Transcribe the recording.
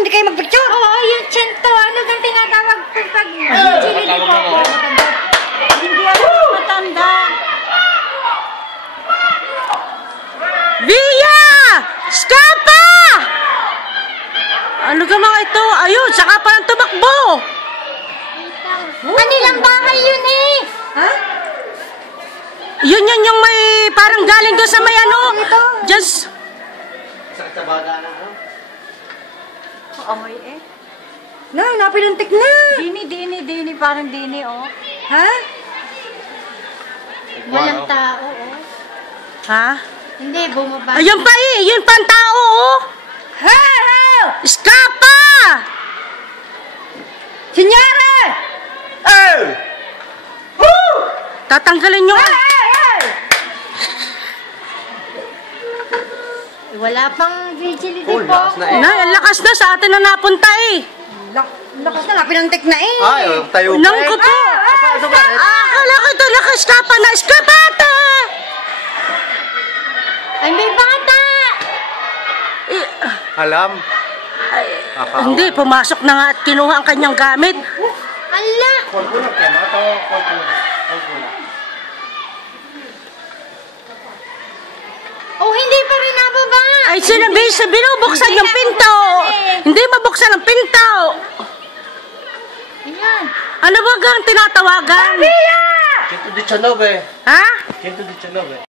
hindi kayo mag-picture. Oo, yung Chento. Ano kang tinatawag ko pag chili di po ako? Hindi ako matanda. Via! Skapa! Ano ka mga ito? Ayun, saka pa ng tumakbo. Kanilang bahay yun eh. Ha? Yun yung may parang galing doon sa may ano. Just... Sakit sa baga na, ano? Amoy eh. Na, napinantik na. Dini. Parang dini, oh. Ha? Walang tao, oh. Ha? Hindi, bumaba. Ayun pa eh. Yun pa ang tao, oh. Hello! Skapa! Senyora! Eh! Woo! Tatanggalin yung... Wala pang vigilante Oh, po lakas ako. na eh. Nay, ang lakas na sa atin na napunta eh. Lakas na, napinantik na eh. Ay, tayo Nang ko po. Akala ko ito nakaskapa na. Skapata! Ay, may bata! Alam. Hindi, pumasok na nga at kinuha ang kanyang gamit. Ala! Oh, hindi pa rin nababa! Ay, sinabi, binubuksan yung pinto. Hindi mabuksan ang pinto. Ayan. Ano ba gang tinatawagan? Cento 19. Ha? 119.